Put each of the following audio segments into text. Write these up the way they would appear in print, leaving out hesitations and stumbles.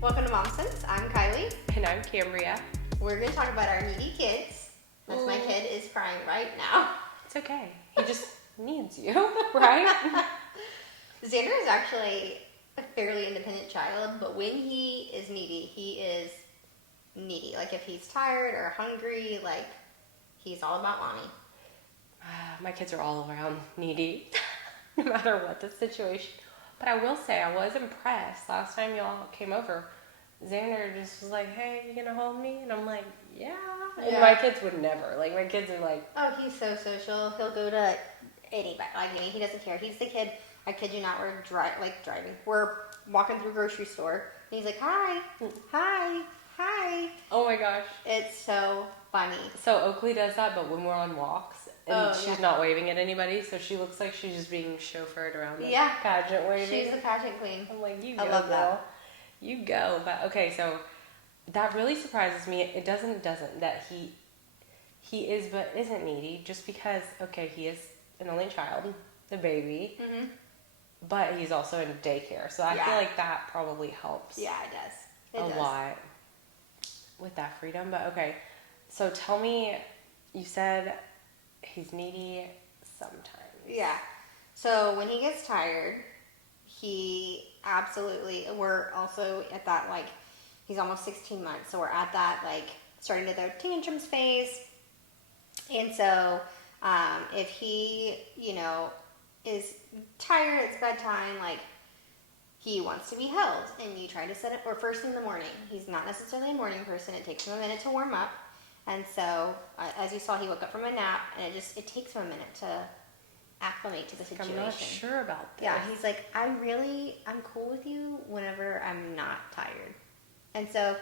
Welcome to Momsense. I'm Kylie. And I'm Cambria. We're going to talk about our needy kids. That's my kid is crying right now. It's okay. He just needs you, right? Xander is actually a fairly independent child, but when he is needy, he is needy. Like if he's tired or hungry, like he's all about mommy. My kids are all around needy, no matter what the situation. But I will say, I was impressed. Last time y'all came over, Xander just was like, hey, you gonna hold me? And I'm like, yeah. And my kids would never. Like, my kids are like... Oh, he's so social. He'll go to anybody. Like, he doesn't care. He's the kid, I kid you not, we're driving. We're walking through a grocery store, and he's like, hi, hi, hi. Oh my gosh. It's so funny. So Oakley does that, but when we're on walks, and she's not waving at anybody, so she looks like she's just being chauffeured around the pageant waving. She's the pageant queen. I'm like, you go, I love girl. that. You go. But okay, so that really surprises me. It doesn't that he is but isn't needy, just because, okay, he is an only child, the baby, but he's also in daycare, so I feel like that probably helps. Yeah, it does. It does. Lot with that freedom. But okay, so tell me, you said he's needy sometimes. Yeah. So when he gets tired, he absolutely, we're also at that, like, he's almost 16 months, so we're at that, like, starting to throw tantrums phase. And so if he, is tired, it's bedtime, like, he wants to be held, and you try to set it, or first thing in the morning. He's not necessarily a morning person. It takes him a minute to warm up. And so, as you saw, he woke up from a nap, and it takes him a minute to acclimate to the situation. I'm not sure about this. Yeah, he's like, I'm cool with you whenever I'm not tired. And so,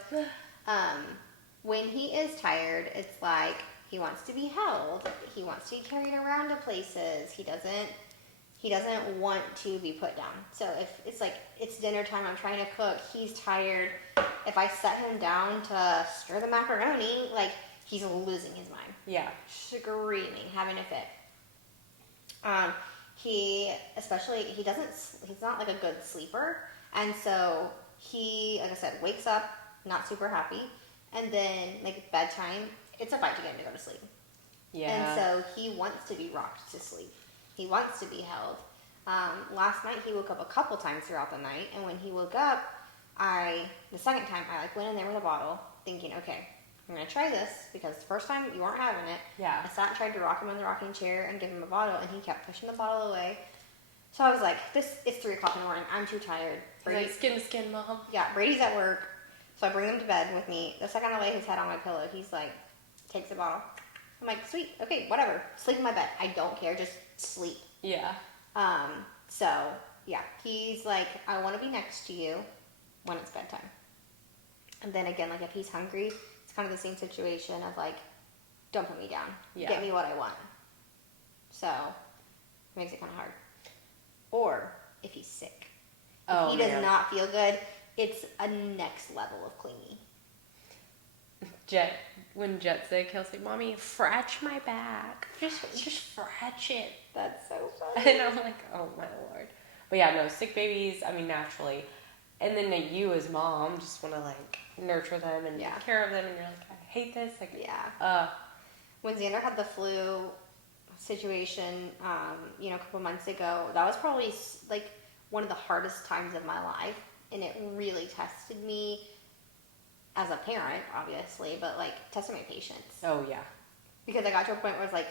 when he is tired, it's like he wants to be held. He wants to be carried around to places. He doesn't want to be put down. So if it's like, it's dinner time, I'm trying to cook, he's tired. If I set him down to stir the macaroni, like, he's losing his mind. Yeah. Screaming, having a fit. He's not like a good sleeper. And so he, like I said, wakes up, not super happy. And then, like, bedtime, it's a fight to get him to go to sleep. Yeah. And so he wants to be rocked to sleep. He wants to be held. Last night he woke up a couple times throughout the night. And when he woke up, the second time, I went in there with a bottle thinking, okay, I'm going to try this, because the first time you weren't having it. Yeah. I sat and tried to rock him in the rocking chair and give him a bottle, and he kept pushing the bottle away. So I was like, it's 3 o'clock in the morning. I'm too tired. Like, skin to skin, Mom. Yeah, Brady's at work. So I bring him to bed with me. The second I lay his head on my pillow, he's like, takes the bottle. I'm like, sweet, okay, whatever. Sleep in my bed. I don't care. Just sleep. Yeah. So, yeah, he's like, I want to be next to you when it's bedtime. And then again, like, if he's hungry, it's kind of the same situation of, like, don't put me down. Yeah. Get me what I want. So, it makes it kind of hard. Or, if he's sick. If he does not feel good, it's a next level of clingy. When Jet's sick, he'll say, Mommy, scratch my back. Just scratch it. That's so funny. And I'm like, oh my Lord. But yeah, no, sick babies, I mean, naturally. And then you as mom just want to, like, nurture them and take care of them. And you're like, I hate this. Like, when Xander had the flu situation, a couple months ago, that was probably, like, one of the hardest times of my life. And it really tested me as a parent, obviously, but, like, tested my patience. Oh, yeah. Because I got to a point where it's like,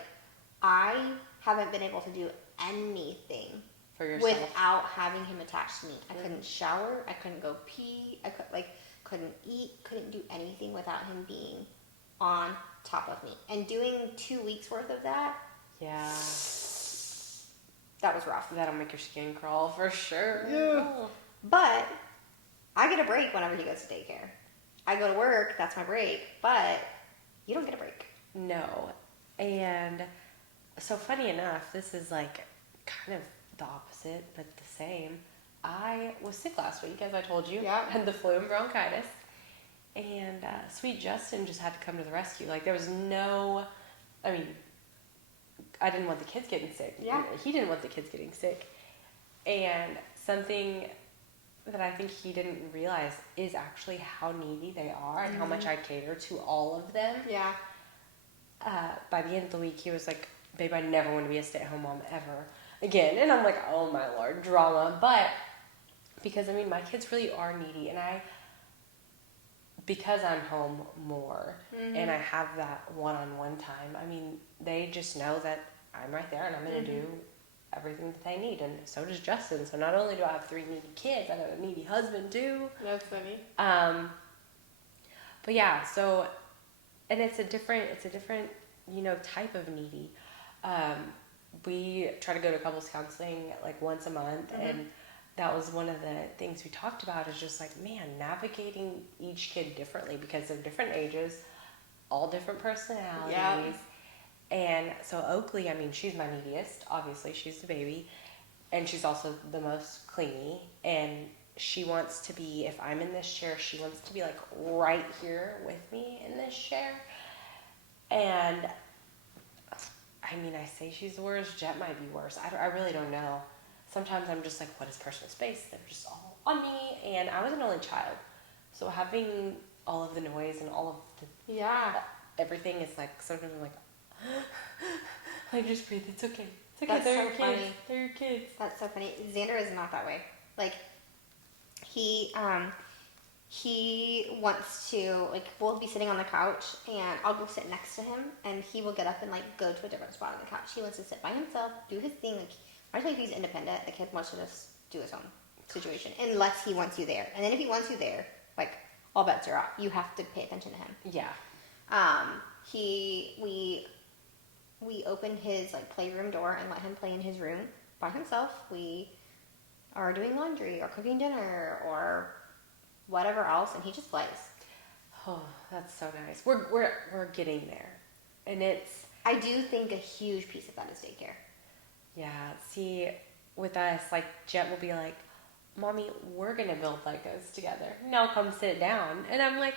I haven't been able to do anything for yourself without having him attached to me. I couldn't shower. I couldn't go pee. I couldn't eat. Couldn't do anything without him being on top of me. And doing 2 weeks worth of that. Yeah. That was rough. That'll make your skin crawl for sure. Yeah. Oh. But I get a break whenever he goes to daycare. I go to work. That's my break. But you don't get a break. No. And so funny enough, this is like kind of the opposite, but the same. I was sick last week, as I told you. Yeah. I had the flu and bronchitis. And sweet Justin just had to come to the rescue. Like, there was no, I mean, I didn't want the kids getting sick. Yeah. He didn't want the kids getting sick. And something that I think he didn't realize is actually how needy they are and how much I cater to all of them. Yeah. By the end of the week, he was like, babe, I never want to be a stay-at-home mom ever again. And I'm like, oh my Lord, drama. But because, I mean, my kids really are needy, and because I'm home more and I have that one-on-one time, I mean, they just know that I'm right there and I'm going to do everything that they need. And so does Justin. So not only do I have 3 needy kids, I have a needy husband too. That's funny. But yeah, so, and it's a different, type of needy. We try to go to couples counseling like once a month, and that was one of the things we talked about, is just like, man, navigating each kid differently because of different ages, all different personalities. Yeah. And so Oakley, I mean, she's my neediest. Obviously, she's the baby. And she's also the most clingy. And she wants to be, if I'm in this chair, she wants to be like right here with me in this chair. And I mean, I say she's the worst. Jet might be worse. I really don't know. Sometimes I'm just like, what is personal space? They're just all on me. And I was an only child. So having all of the noise and all of the everything is like, sometimes I'm like, like, just breathe. It's okay. It's okay. That's They're so your kids. funny. They're your kids. That's so funny. Xander is not that way. Like, he wants to, like, we'll be sitting on the couch and I'll go sit next to him and he will get up and like go to a different spot on the couch. He wants to sit by himself, do his thing. Like, I think he's independent. The kid wants to just do his own situation unless he wants you there. And then if he wants you there, like, all bets are off. You have to pay attention to him. Yeah. We open his like playroom door and let him play in his room by himself. We are doing laundry or cooking dinner or whatever else, and he just plays. Oh, that's so nice. We're getting there, and it's. I do think a huge piece of that is daycare. Yeah. See, with us, like, Jet will be like, Mommy, we're gonna build Legos together. Now come sit down, and I'm like,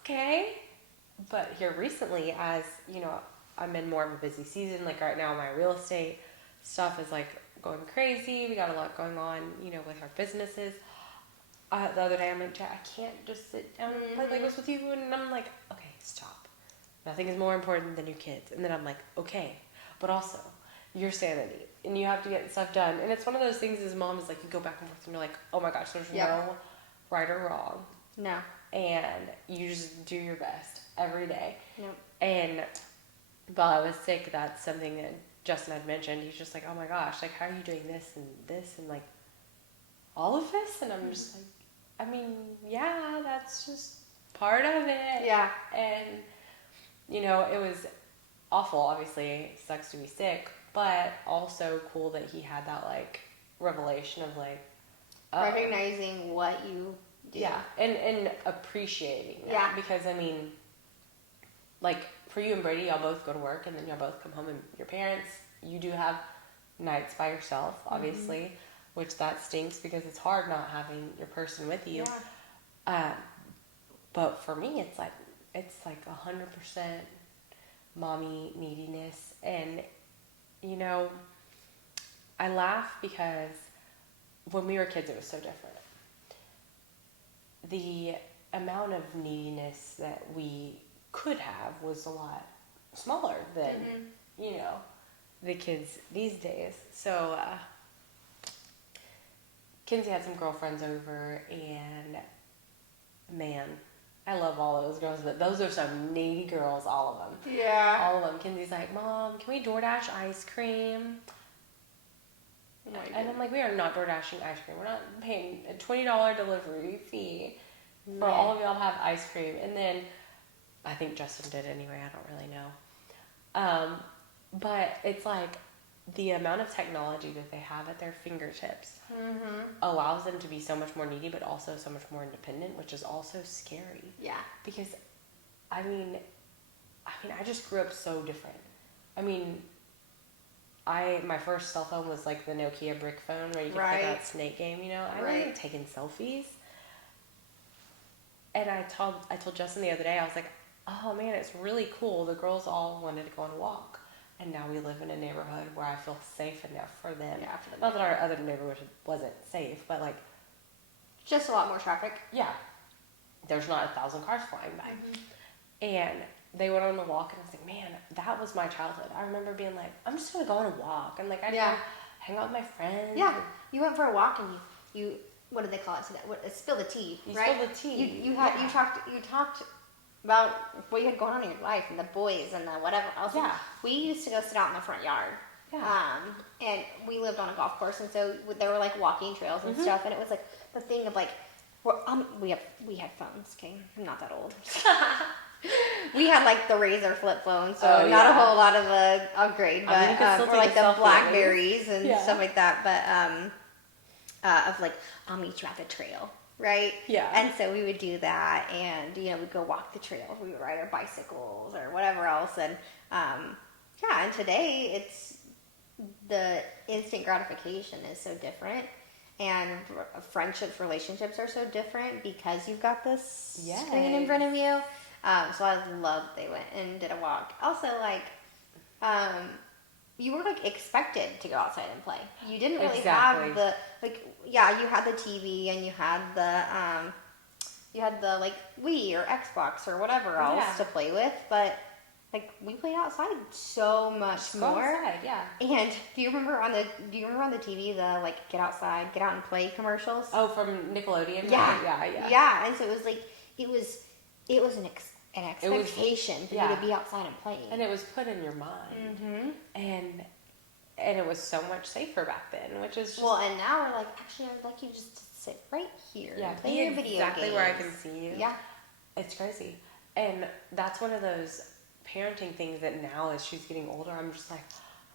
okay. But here recently, as you know, I'm in more of a busy season. Like right now, my real estate stuff is like going crazy. We got a lot going on, you know, with our businesses. The other day, I'm like, Jet, I can't just sit down and play Legos with you. And I'm like, okay, stop. Nothing is more important than your kids. And then I'm like, okay, but also your sanity, and you have to get stuff done. And it's one of those things as mom is like, you go back and forth and you're like, oh my gosh, there's no right or wrong. No. And you just do your best every day. Yep. And while I was sick, that's something that Justin had mentioned. He's just like, oh my gosh, like, how are you doing this and like all of this? And I'm just like, I mean, yeah, that's just part of it. Yeah. And, you know, it was awful. Obviously, it sucks to be sick, but also cool that he had that, like, revelation of, like, recognizing what you do. Yeah, and appreciating that. Yeah. Because, I mean, like, for you and Brady, y'all both go to work, and then y'all both come home, and your parents, you do have nights by yourself, obviously, which that stinks because it's hard not having your person with you. Yeah. But for me, it's like 100% mommy neediness. And, you know, I laugh because when we were kids, it was so different. The amount of neediness that we could have was a lot smaller than, you know, the kids these days. So, Kinsey had some girlfriends over, and man, I love all those girls, but those are some needy girls, all of them. Yeah. All of them. Kinsey's like, Mom, can we DoorDash ice cream? And I'm like, we are not DoorDashing ice cream. We're not paying a $20 delivery fee for all of y'all to have ice cream. And then, I think Justin did anyway, I don't really know. But it's like, the amount of technology that they have at their fingertips allows them to be so much more needy, but also so much more independent, which is also scary. Yeah. Because, I mean, I just grew up so different. I mean, my first cell phone was like the Nokia brick phone where you could play that snake game, you know? I wasn't taking selfies. And I told Justin the other day, I was like, oh man, it's really cool. The girls all wanted to go on a walk. And now we live in a neighborhood where I feel safe enough for them. Yeah, for them. Not that our other neighborhood wasn't safe, but like, Just a lot more traffic. Yeah. There's not 1,000 cars flying by. And they went on a walk, and I was like, man, that was my childhood. I remember being like, I'm just going to go on a walk. And, like, I'd go hang out with my friends. Yeah. You went for a walk, and you what did they call it today? Spill the tea, right? Spill the tea. You talked about what you had going on in your life, and the boys, and the whatever else. Yeah. We used to go sit out in the front yard. Yeah. And we lived on a golf course, and so there were, like, walking trails and stuff, and it was, like, the thing of, like, we had phones, okay? I'm not that old. We had, like, the Razor flip phone, so not a whole lot of a upgrade, but or like the Blackberries and stuff like that. But of like, I'll meet you at the trail, right? Yeah. And so we would do that, and we'd go walk the trail. We would ride our bicycles or whatever else, and and today it's the instant gratification is so different. And friendships, relationships are so different because you've got this screen in front of you. So I love they went and did a walk. Also, like, you were, like, expected to go outside and play. You didn't really have the, like, you had the TV and you had the, like, Wii or Xbox or whatever else to play with, but, like, we played outside so much more. Outside, yeah. And do you remember on the TV the, like, get outside, get out and play commercials? Oh, from Nickelodeon? Yeah. Yeah, and so it was like it was an expectation for you to be outside and playing. And it was put in your mind. And it was so much safer back then, which is just... Well, and now we're like, actually, I'd like you just to sit right here and play your video games. Exactly where I can see you. Yeah. It's crazy. And that's one of those parenting things that now as she's getting older, I'm just like,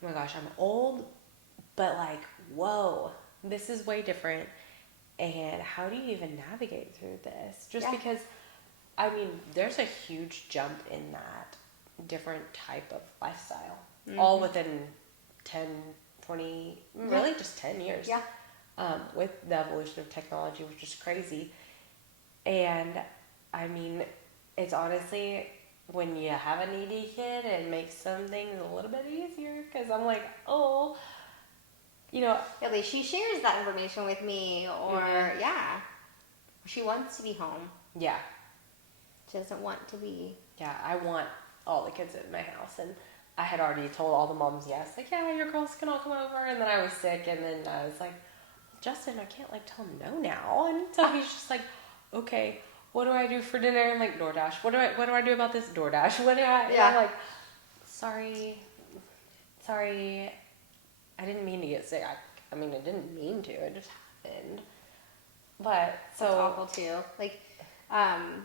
oh my gosh, I'm old, but like, whoa, this is way different. And how do you even navigate through this? Just because, I mean, there's a huge jump in that different type of lifestyle, all within 10, 20, really just 10 years. Yeah. With the evolution of technology, which is crazy. And I mean, it's honestly, when you have a needy kid, it makes some things a little bit easier, because I'm like, oh, at least she shares that information with me, or she wants to be home. Yeah. She doesn't want to be. Yeah, I want all the kids in my house, and I had already told all the moms yes, like, yeah, your girls can all come over, and then I was sick, and then I was like, Justin, I can't, like, tell him no now, and so he's just like, okay, what do I do for dinner? I'm like, DoorDash. What do I do about this? DoorDash. What do I? Yeah. I'm like, sorry, I didn't mean to get sick. I mean, I didn't mean to. It just happened. But so that's awful too. Like, I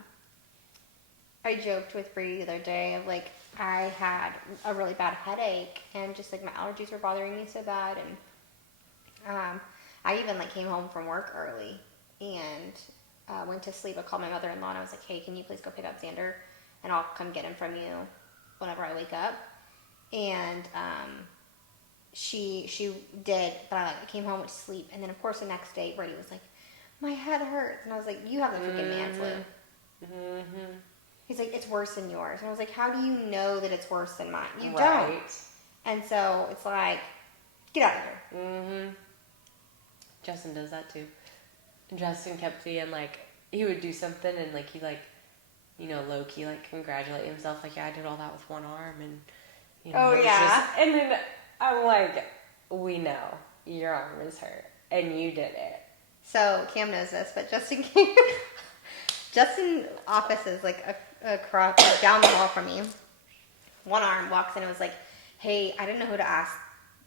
joked with Bree the other day of like, I had a really bad headache and just like my allergies were bothering me so bad, and I even like came home from work early and went to sleep. I called my mother-in-law and I was like, hey, can you please go pick up Xander and I'll come get him from you whenever I wake up. And she did, but I came home, went to sleep, and then of course the next day Brady was like, my head hurts, and I was like, you have the freaking man flu. Mm-hmm. He's like, it's worse than yours, and I was like, how do you know that it's worse than mine? You right. don't. And so it's like, get out of here. Mm-hmm. Justin does that too. Justin kept being like, he would do something and like he like, low key like congratulate himself like, yeah, I did all that with one arm, and and then I'm like, we know your arm is hurt and you did it. So Cam knows this, but Justin's office is like across down the hall from me. One arm walks in and was like, hey, I didn't know who to ask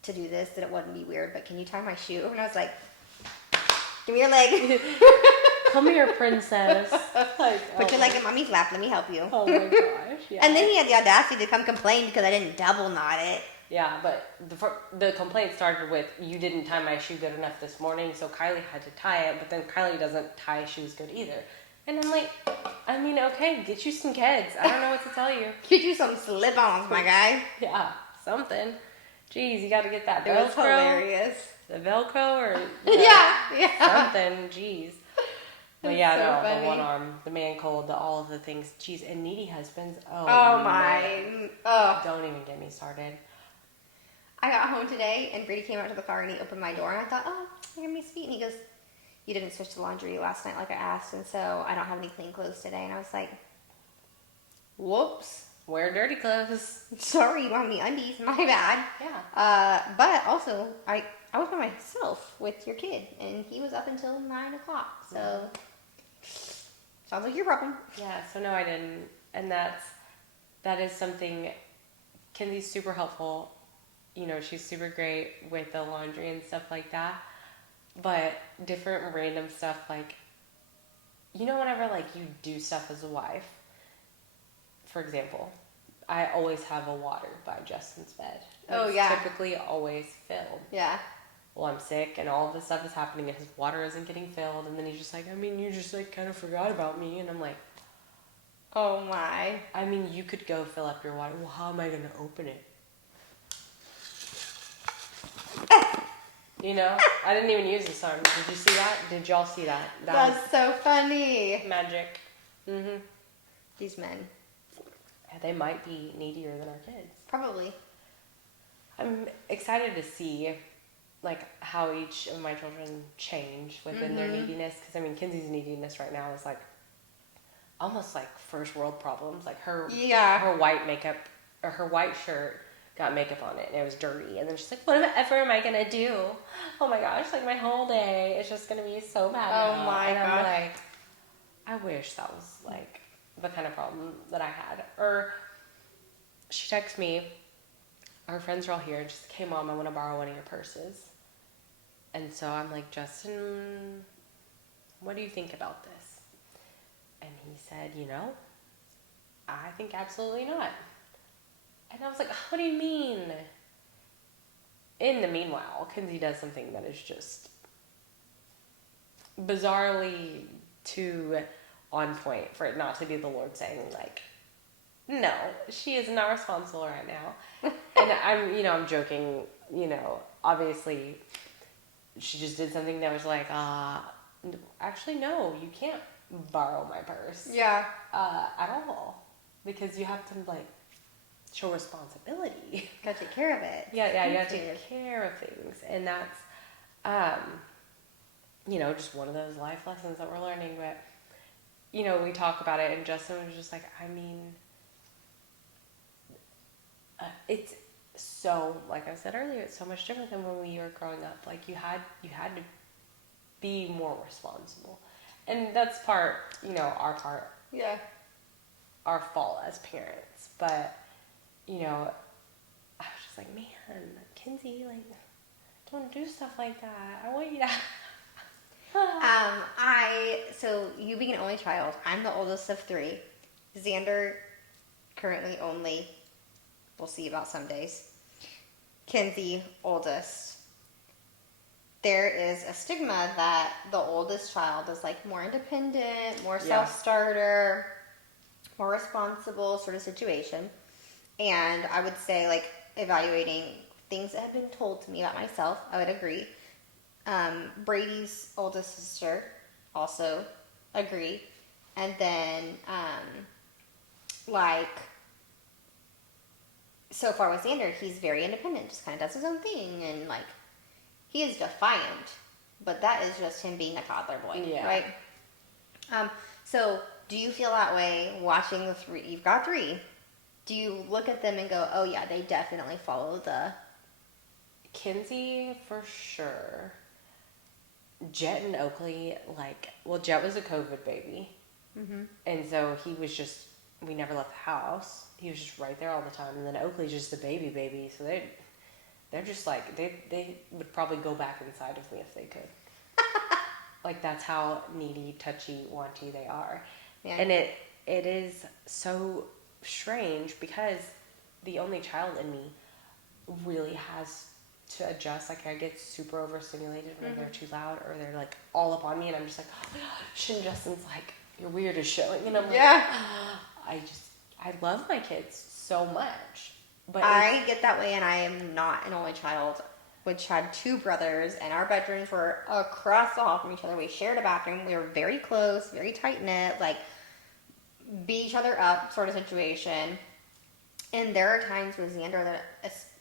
to do this, that it wouldn't be weird, but can you tie my shoe? And I was like, give me your leg. Come here, princess. Like, put your leg in mommy's lap, let me help you. Oh my gosh, yeah. And then he had the audacity to come complain because I didn't double knot it. Yeah, but the complaint started with, you didn't tie my shoe good enough this morning, so Kylie had to tie it, but then Kylie doesn't tie shoes good either. And I'm like, I mean, okay, get you some kids. I don't know what to tell you. Get you some slip-ons, my guy. Yeah, something. Jeez, you got to get that Velcro. It was hilarious. The Velcro or yeah. Something. Jeez. But yeah, so the one arm, the man cold, all of the things. Jeez, and needy husbands. Oh my. Don't even get me started. I got home today and Brady came out to the car and he opened my door and I thought, oh, you're gonna be sweet. And he goes, you didn't switch the laundry last night like I asked, and so I don't have any clean clothes today. And I was like, whoops. Wear dirty clothes. Sorry, you don't have any undies. My bad. Yeah. But also, I was by myself with your kid, and he was up until 9 o'clock. So, sounds like your problem. Yeah, so no, I didn't. And that is something, Kenzie's super helpful. You know, she's super great with the laundry and stuff like that. But different random stuff, like, you know, whenever, like, you do stuff as a wife, for example, I always have a water by Justin's bed. Oh, It's yeah. typically always filled. Yeah. Well, I'm sick and all of this stuff is happening and his water isn't getting filled. And then he's just like, I mean, you just, like, kind of forgot about me. And I'm like, Oh, my. I mean, you could go fill up your water. Well, how am I going to open it? You know? I didn't even use this arm. Did you see that? Did y'all see that? That's so funny. Magic. Mm-hmm. These men. They might be needier than our kids. Probably. I'm excited to see, like, how each of my children change within their neediness. Because, I mean, Kenzie's neediness right now is, like, almost like first world problems. Like, her white makeup, or her white shirt got makeup on it, and it was dirty. And then she's like, whatever am I going to do? Oh, my gosh, like, my whole day is just going to be so bad now. My and gosh. I'm like, I wish that was, like, the kind of problem that I had. Or she texts me, our friends are all here, and she's like, hey, Mom, I want to borrow one of your purses. And so I'm like, Justin, what do you think about this? And he said, you know, I think absolutely not. And I was like, what do you mean? In the meanwhile, Kenzie does something that is just bizarrely too on point for it not to be the Lord saying, like, no, she is not responsible right now. And I'm joking, obviously she just did something that was like, actually, no, you can't borrow my purse. Yeah. At all. Because you have to, like, show responsibility. Gotta take care of it. Yeah, you have to take care of things. And that's, just one of those life lessons that we're learning. But, we talk about it, and Justin was just like, I mean, it's so, like I said earlier, it's so much different than when we were growing up. Like, you had to be more responsible. And that's part, our part. Yeah. Our fault as parents. But, I was just like, man, Kenzie, like, don't do stuff like that. I want you to... So you being an only child, I'm the oldest of 3. Xander, currently only. We'll see about some days. Kenzie, oldest. There is a stigma that the oldest child is, like, more independent, more self-starter, more responsible sort of situation. And I would say, like, evaluating things that have been told to me about myself, I would agree. Brady's oldest sister also agree. And then, so far with Xander, he's very independent, just kind of does his own thing, and, like, he is defiant, but that is just him being a toddler boy, right? So do you feel that way watching the 3? You've got 3. Do you look at them and go, oh yeah, they definitely follow the... Kenzie, for sure. Jet and Oakley, Jet was a COVID baby. Mm-hmm. And so he was just, we never left the house. He was just right there all the time. And then Oakley's just a baby. So they're just like, they would probably go back inside of me if they could. Like, that's how needy, touchy, wanty they are. Yeah. And it is so strange because the only child in me really has to adjust. Like, I get super overstimulated when they're too loud or they're, like, all up on me, and I'm just like, oh my gosh. And Justin's like, your weird is showing. And I'm like, I love my kids so much. But I get that way, and I am not an only child, which had 2 brothers, and our bedrooms were across the hall from each other. We shared a bathroom. We were very close, very tight-knit, like, beat each other up sort of situation. And there are times with Xander that,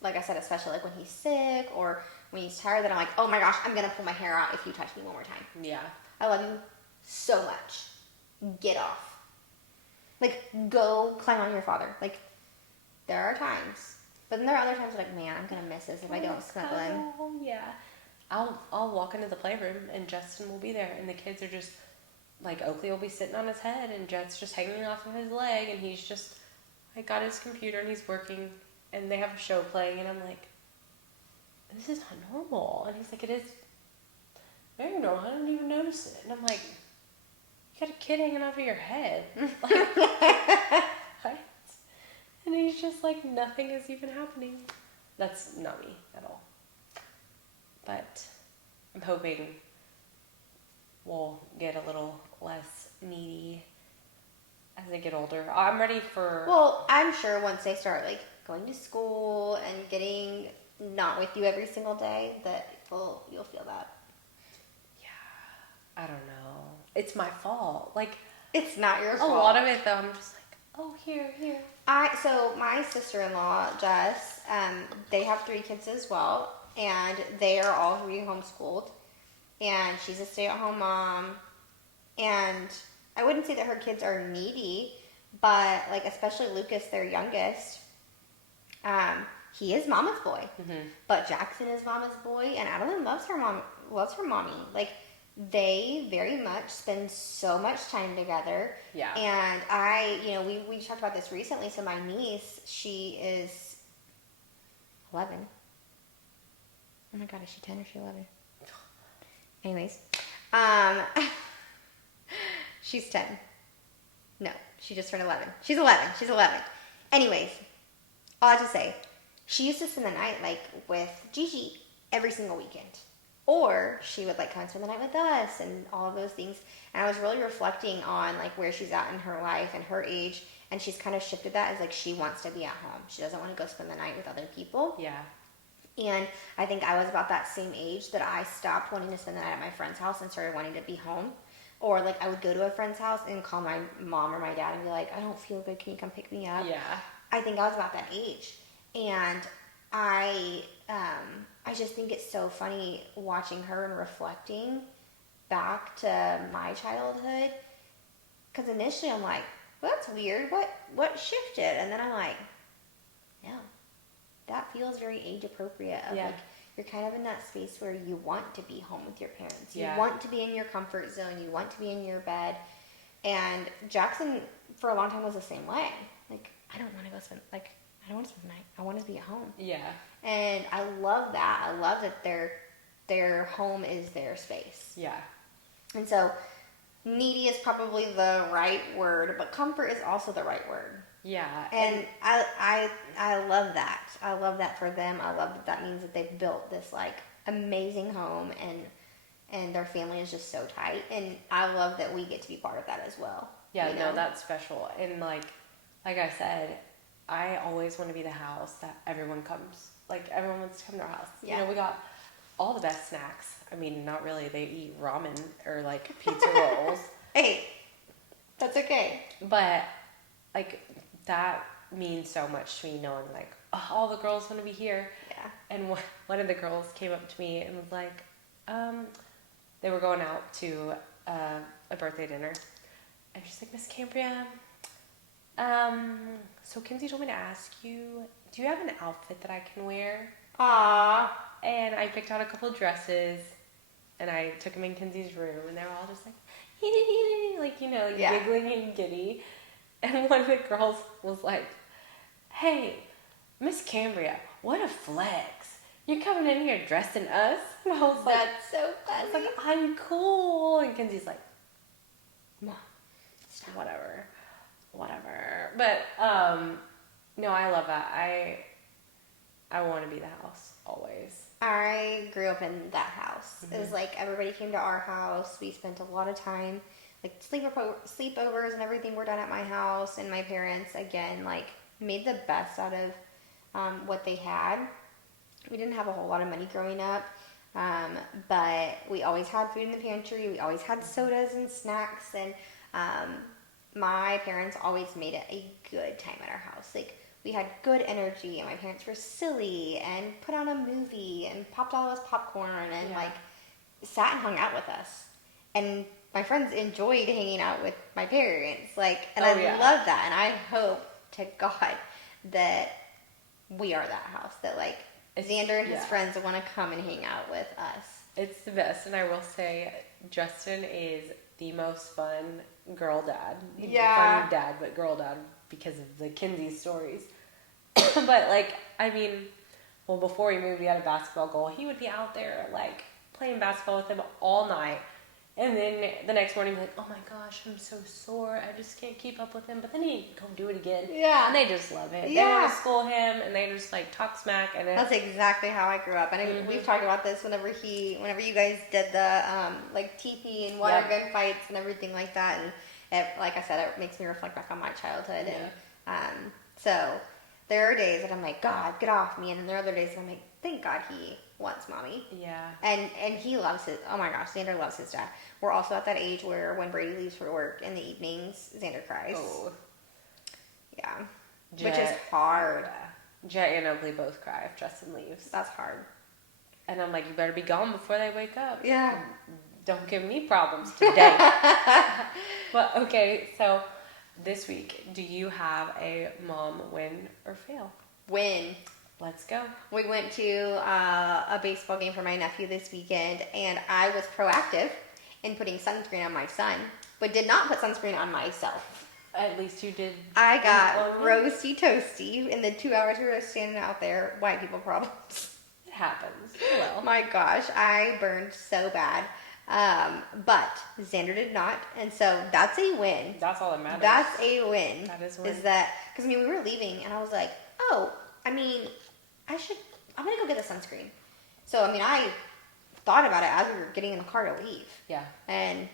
like I said, especially like when he's sick or when he's tired, that I'm like, oh my gosh, I'm gonna pull my hair out if you touch me one more time. Yeah. I love you so much. Get off. Like, go climb on your father. Like, there are times. But then there are other times like, man, I'm gonna miss this if I don't snuggle him. Oh yeah. I'll walk into the playroom and Justin will be there and the kids are just like Oakley will be sitting on his head and Jet's just hanging off of his leg and he's just like got his computer and he's working and they have a show playing and I'm like, this is not normal. And he's like, it is very normal. I didn't even notice it. And I'm like, you got a kid hanging off of your head. Like, what? And he's just like, nothing is even happening. That's not me at all. But I'm hoping we'll get a little less needy as they get older. I'm ready for... Well, I'm sure once they start like going to school and getting not with you every single day, that you'll feel that. Yeah, I don't know. It's my fault. Like, it's not your fault. A lot of it though, I'm just like, oh, here. So my sister-in-law, Jess, they have 3 kids as well, and they are all 3 homeschooled, and she's a stay-at-home mom, and I wouldn't say that her kids are needy, but like especially Lucas, their youngest, he is mama's boy, but Jackson is mama's boy, and Adeline loves her mommy. Like, they very much spend so much time together. Yeah. And we talked about this recently. So my niece, she is 11. Oh my God, is she 10 or is she 11? Anyways, she's 10. No, she just turned 11. She's 11. Anyways, all I have to say, she used to spend the night like with Gigi every single weekend. Or she would like come spend the night with us and all of those things. And I was really reflecting on like where she's at in her life and her age. And she's kind of shifted that as like she wants to be at home. She doesn't want to go spend the night with other people. Yeah. And I think I was about that same age that I stopped wanting to spend the night at my friend's house and started wanting to be home. Or like I would go to a friend's house and call my mom or my dad and be like, I don't feel good. Can you come pick me up? Yeah. I think I was about that age. And I just think it's so funny watching her and reflecting back to my childhood. Because initially I'm like, well, that's weird. What shifted? And then I'm like, no, that feels very age appropriate. Of like, you're kind of in that space where you want to be home with your parents. You want to be in your comfort zone. You want to be in your bed. And Jackson, for a long time, was the same way. Like, I don't want to go spend, like, I don't want to spend the night. I want to be at home. Yeah. And I love that. I love that their home is their space. Yeah. And so, needy is probably the right word, but comfort is also the right word. Yeah. And I love that. I love that for them. I love that means that they've built this like amazing home and their family is just so tight. And I love that we get to be part of that as well. Yeah, no, that's special. And like I said, I always want to be the house that everyone comes. Like, everyone wants to come to our house. Yeah. You know, we got all the best snacks. I mean, not really. They eat ramen or, like, pizza rolls. Hey, that's okay. But, like, that means so much to me knowing, like, oh, all the girls want to be here. Yeah. And one of the girls came up to me and was like, they were going out to a birthday dinner. And she's like, Miss Cambria, so Kinsey told me to ask you, do you have an outfit that I can wear? Aww. And I picked out a couple dresses, and I took them in Kinsey's room, and they were all just like, like, you know, like giggling and giddy. And one of the girls was like, hey, Miss Cambria, what a flex. You're coming in here dressing us? And I was like, that's so funny. I was like, I'm cool. And Kinsey's like, Mom, whatever. But, no, I love that. I want to be the house, always. I grew up in that house. It was like everybody came to our house. We spent a lot of time, like sleepovers and everything were done at my house. And my parents, again, like made the best out of what they had. We didn't have a whole lot of money growing up, but we always had food in the pantry. We always had sodas and snacks, and my parents always made it a good time at our house. Like, we had good energy, and my parents were silly, and put on a movie, and popped all of us popcorn, and like sat and hung out with us. And my friends enjoyed hanging out with my parents, like, and I love that. And I hope to God that we are that house, that like Xander and his friends want to come and hang out with us. It's the best, and I will say, Justin is the most fun girl dad. Yeah. Fun dad, but girl dad because of the Kinsey stories. But like, I mean, well, before he moved, we had a basketball goal. He would be out there like playing basketball with him all night. And then the next morning, like, oh my gosh, I'm so sore. I just can't keep up with him. But then he'd go do it again. Yeah. And they just love it. Yeah. They want to school him, and they just, like, talk smack. And that's exactly how I grew up. And we've talked about this whenever you guys did the, like, teepee and water gun fights and everything like that. And, it, like I said, it makes me reflect back on my childhood. Yeah. And so there are days that I'm like, God, get off me. And then there are other days that I'm like, thank God he wants mommy. Yeah. And he loves his, oh my gosh, Xander loves his dad. We're also at that age where when Brady leaves for work in the evenings, Xander cries. Oh. Yeah. Which is hard. Jet and Oakley both cry if Justin leaves. That's hard. And I'm like, you better be gone before they wake up. Yeah. Don't give me problems today. But okay, so this week, do you have a mom win or fail? Win. Let's go. We went to a baseball game for my nephew this weekend, and I was proactive in putting sunscreen on my son, but did not put sunscreen on myself. At least you did. I got roasty toasty in the 2 hours we were standing out there. White people problems. It happens. Well, my gosh, I burned so bad. But Xander did not, and so that's a win. That's all that matters. That's a win. That is a win. Is that, because I mean, we were leaving, and I was like, oh, I mean, I'm going to go get the sunscreen. So, I mean, I thought about it as we were getting in the car to leave. Yeah. And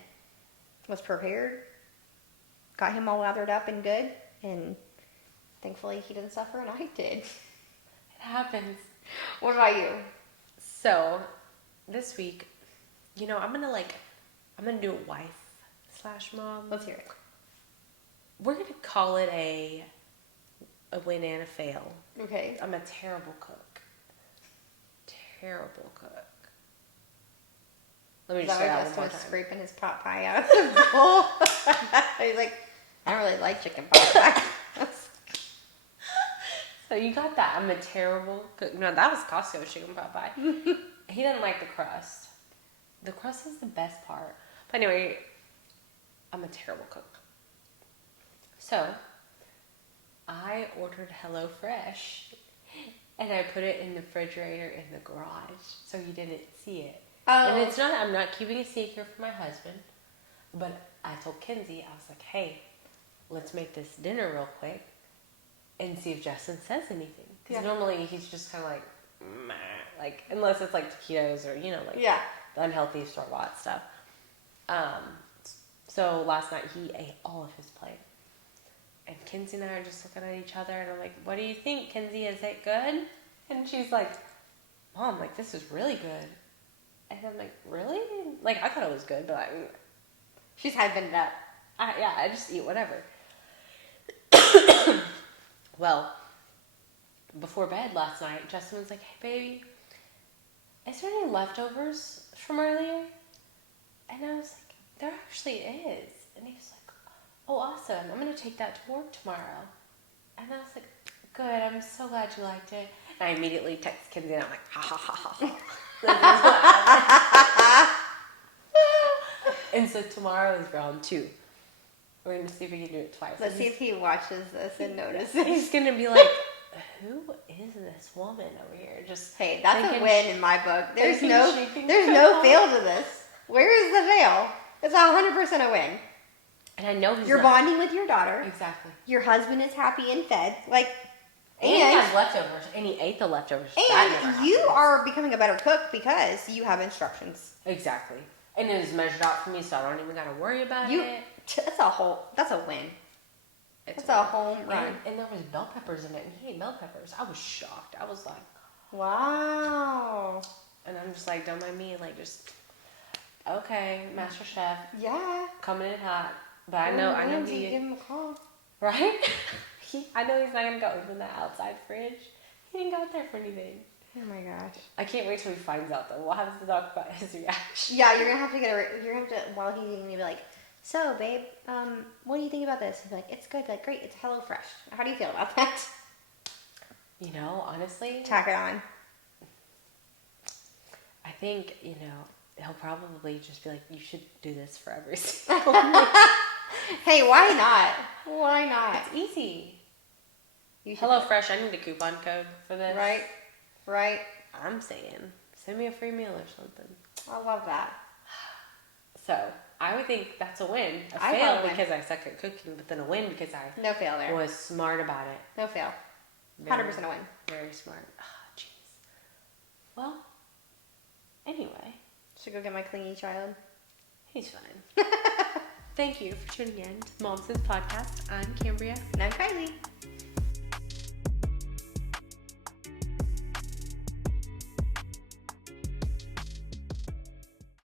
was prepared. Got him all lathered up and good. And thankfully he didn't suffer and I did. It happens. What about you? So, this week, you know, I'm going to do a wife/mom. Let's hear it. We're going to call it a win and a fail. Okay. I'm a terrible cook. Terrible cook. Let me just say that one more time. Scraping his pot pie out of the bowl. He's like, I don't really like chicken pot pie. So you got that. I'm a terrible cook. No, that was Costco's chicken pot pie. He didn't like the crust. The crust is the best part. But anyway, I'm a terrible cook. So, I ordered HelloFresh, and I put it in the refrigerator in the garage, so you didn't see it. Oh. And it's not, I'm not keeping a secret from my husband, but I told Kinsey, I was like, hey, let's make this dinner real quick and see if Justin says anything. Because normally he's just kind of like, meh, like, unless it's like taquitos or, you know, like the unhealthy store-bought stuff. So last night he ate all of his plate. And Kinsey and I are just looking at each other, and I'm like, what do you think, Kinsey? Is it good? And she's like, Mom, like, this is really good. And I'm like, really? Like, I thought it was good, but she's hyping it up. I just eat whatever. Well, before bed last night, Justin was like, hey, baby, is there any leftovers from earlier? And I was like, there actually is. And he was like, oh, awesome. I'm going to take that to work tomorrow. And I was like, good. I'm so glad you liked it. And I immediately text Kinsey, and I'm like, ha, ha, ha, ha. And so tomorrow is round 2. We're going to see if we can do it twice. Let's see if he watches this and notices. He's going to be like, who is this woman over here? Just hey, that's a win in my book. There's no fail to this. Where is the fail? It's 100% a win. And I know you're bonding with your daughter. Exactly. Your husband is happy and fed. Like, and he has leftovers, and he ate the leftovers. And you are becoming a better cook because you have instructions. Exactly. And it was measured out for me, so I don't even got to worry about it. That's a win. It's a home run. And there was bell peppers in it, and he ate bell peppers. I was shocked. I was like, wow. And I'm just like, don't mind me. Like, just, okay, Master Chef. Yeah. Coming in hot. But I know he give him a call. Right? I know he's not gonna go open that outside fridge. He didn't go out there for anything. Oh my gosh. I can't wait till he finds out though. We'll have to talk about his reaction. Yeah, you're gonna have to while he's eating, you'll be like, so babe, what do you think about this? He'll be like, it's good, like great, it's HelloFresh. How do you feel about that? You know, honestly, Tack it on. I think, he'll probably just be like, you should do this for every single meal. Hey, why not? Why not? It's easy. You should HelloFresh, I need a coupon code for this. Right. I'm saying, send me a free meal or something. I love that. So, I would think that's a win. A I fail love a win. because I suck at cooking, but then a win because I No fail there. was smart about it. No fail. Very, 100% a win. Very smart. Jeez. Well, anyway. Should go get my clingy child. He's fine. Thank you for tuning in to Momsense Podcast. I'm Cambria. And I'm Kylie.